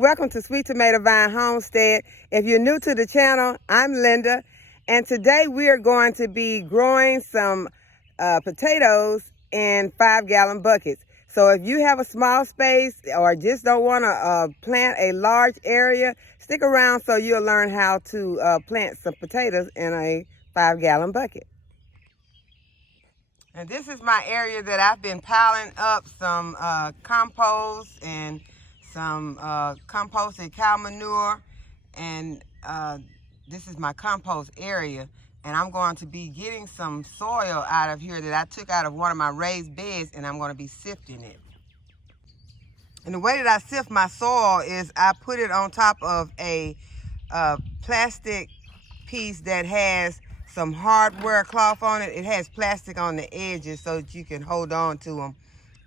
welcome to Sweet Tomato Vine Homestead. If you're new to the channel, I'm Linda, and today we are going to be growing some potatoes in 5-gallon buckets. So if you have a small space or just don't want to plant a large area, stick around so you'll learn how to plant some potatoes in a 5-gallon bucket. And this is my area that I've been piling up some compost and some composted cow manure, and this is my compost area, and I'm going to be getting some soil out of here that I took out of one of my raised beds, and I'm going to be sifting it. And the way that I sift my soil is I put it on top of a plastic piece that has some hardware cloth on it. It has plastic on the edges so that you can hold on to them.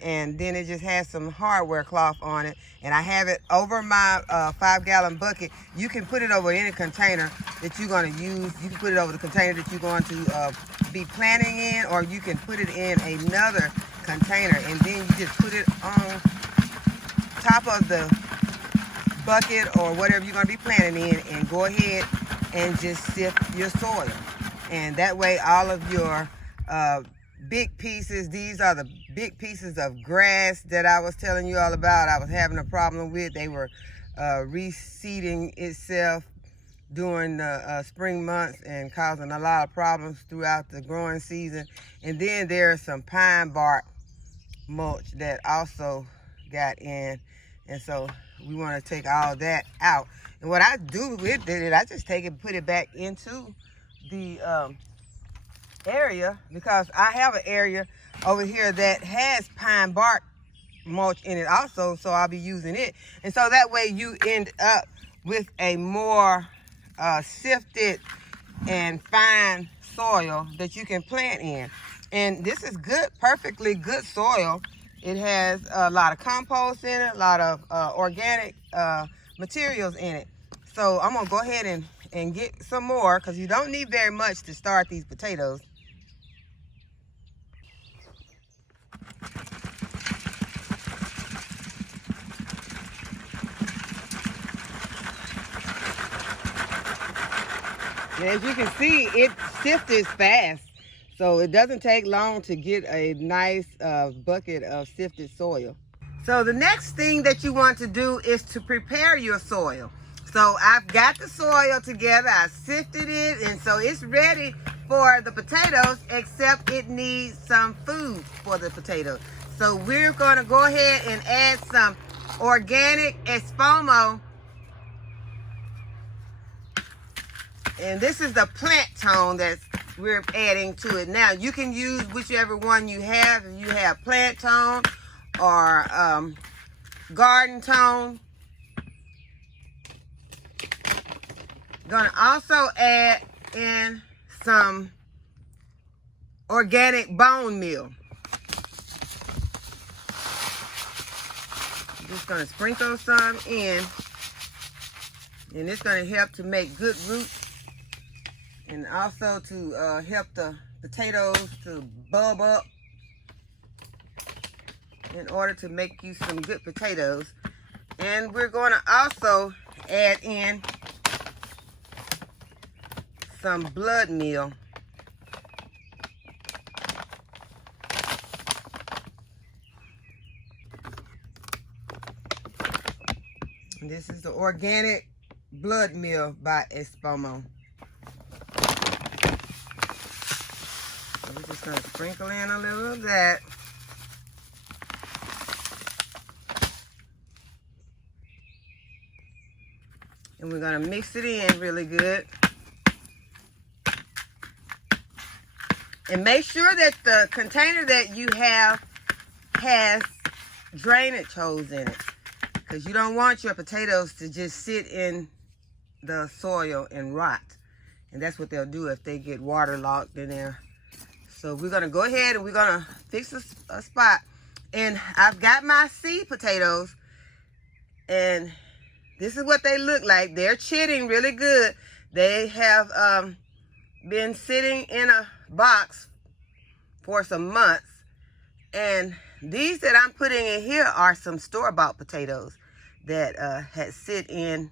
And then it just has some hardware cloth on it. And I have it over my 5-gallon bucket. You can put it over any container that you're going to use. You can put it over the container that you're going to be planting in, or you can put it in another container. And then you just put it on top of the bucket or whatever you're going to be planting in, and go ahead and just sift your soil. And that way all of your big pieces, these are the big pieces of grass that I was telling you all about I was having a problem with. They were reseeding itself during the spring months and causing a lot of problems throughout the growing season. And then there's some pine bark mulch that also got in, and so we want to take all that out. And what I do with it, I just take it and put it back into the area, because I have an area over here that has pine bark mulch in it also, so I'll be using it. And so that way you end up with a more sifted and fine soil that you can plant in. And this is good, perfectly good soil. It has a lot of compost in it, a lot of organic materials in it. So I'm gonna go ahead and get some more, because you don't need very much to start these potatoes. And as you can see, it sifts fast, so it doesn't take long to get a nice bucket of sifted soil. So the next thing that you want to do is to prepare your soil. So I've got the soil together, I sifted it, and so it's ready for the potatoes, except it needs some food for the potatoes. So we're going to go ahead and add some organic Espomo. And this is the plant tone that we're adding to it. Now, you can use whichever one you have. If you have plant tone or garden tone. Gonna also add in some organic bone meal. I'm just gonna sprinkle some in, and it's gonna help to make good roots, and also to help the potatoes to bulb up in order to make you some good potatoes. And we're going to also add in some blood meal. And this is the organic blood meal by Espomo. So we're just going to sprinkle in a little of that. And we're going to mix it in really good. And make sure that the container that you have has drainage holes in it, because you don't want your potatoes to just sit in the soil and rot. And that's what they'll do if they get waterlogged in there. So we're going to go ahead and we're going to fix a spot. And I've got my seed potatoes, and this is what they look like. They're chitting really good. They have been sitting in a box for some months, and these that I'm putting in here are some store-bought potatoes. that had sit in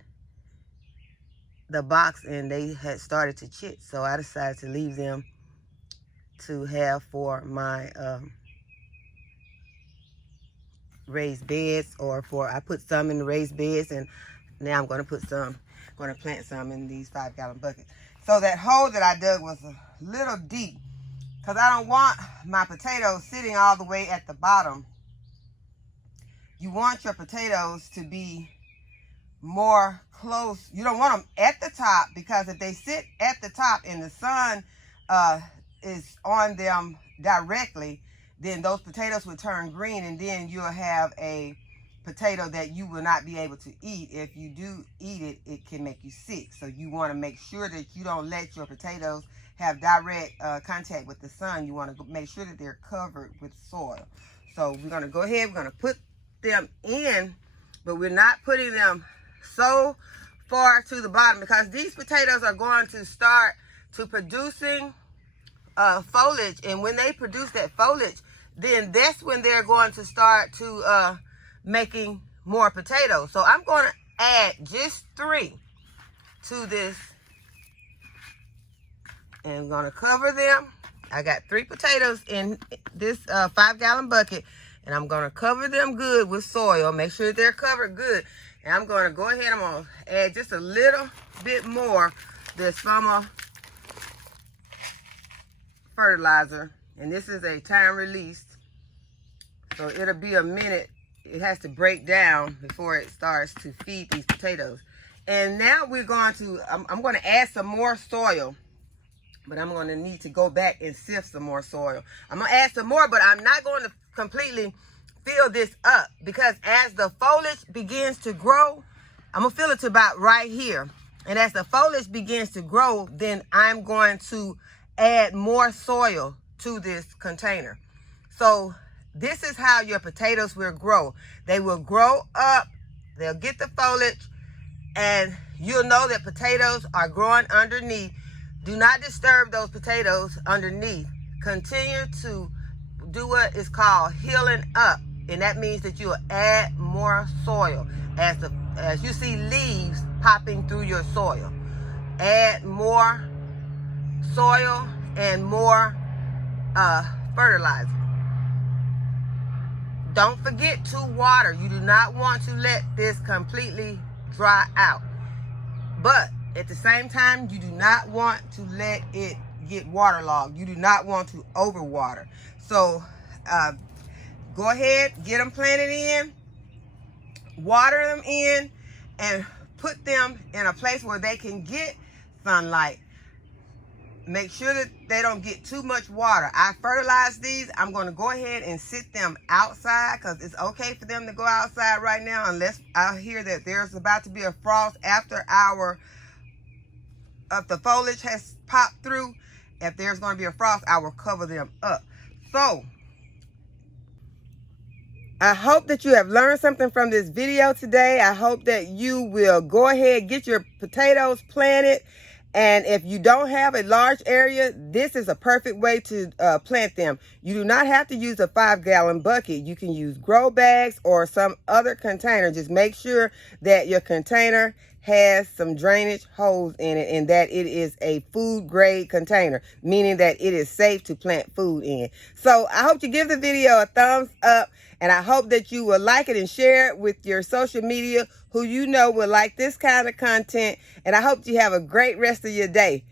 the box and they had started to chit. So I decided to leave them to have for my raised beds, or I put some in the raised beds, and now I'm going to plant some in these 5-gallon buckets. So that hole that I dug was a little deep because I don't want my potatoes sitting all the way at the bottom. You want your potatoes to be more close. You don't want them at the top, because if they sit at the top and the sun is on them directly, then those potatoes will turn green, and then you'll have a potato that you will not be able to eat. If you do eat it, it can make you sick. So you want to make sure that you don't let your potatoes have direct contact with the sun. You want to make sure that they're covered with soil. So we're going to go ahead, we're going to put them in, but we're not putting them so far to the bottom, because these potatoes are going to start to producing foliage, and when they produce that foliage, then that's when they're going to start to making more potatoes. So I'm going to add just 3 to this, and I'm going to cover them. I got 3 potatoes in this 5-gallon bucket, and I'm going to cover them good with soil. Make sure they're covered good. And I'm going to go ahead, I'm going to add just a little bit more this summer fertilizer. And this is a time released, so it'll be a minute. It has to break down before it starts to feed these potatoes. And now we're going to, I'm going to add some more soil, but I'm going to need to go back and sift some more soil. I'm going to add some more, but I'm not going to completely fill this up, because as the foliage begins to grow, I'm going to fill it to about right here. And as the foliage begins to grow, then I'm going to add more soil to this container. So this is how your potatoes will grow. They will grow up, they'll get the foliage, and you'll know that potatoes are growing underneath. Do not disturb those potatoes underneath. Continue to do what is called healing up, and that means that you'll add more soil as you see leaves popping through your soil. Add more soil and more fertilizer. Don't forget to water. You do not want to let this completely dry out. But at the same time, you do not want to let it get waterlogged. You do not want to overwater. So go ahead, get them planted in, water them in, and put them in a place where they can get sunlight. Make sure that they don't get too much water. I fertilize these. I'm going to go ahead and sit them outside, because it's okay for them to go outside right now, unless I hear that there's about to be a frost after if the foliage has popped through. If there's going to be a frost, I will cover them up. So I hope that you have learned something from this video today. I hope that you will go ahead, get your potatoes planted. And if you don't have a large area, this is a perfect way to plant them. You do not have to use a 5-gallon bucket. You can use grow bags or some other container. Just make sure that your container has some drainage holes in it, and that it is a food grade container, meaning that it is safe to plant food in. So I hope you give the video a thumbs up, and I hope that you will like it and share it with your social media who you know will like this kind of content. And I hope you have a great rest of your day.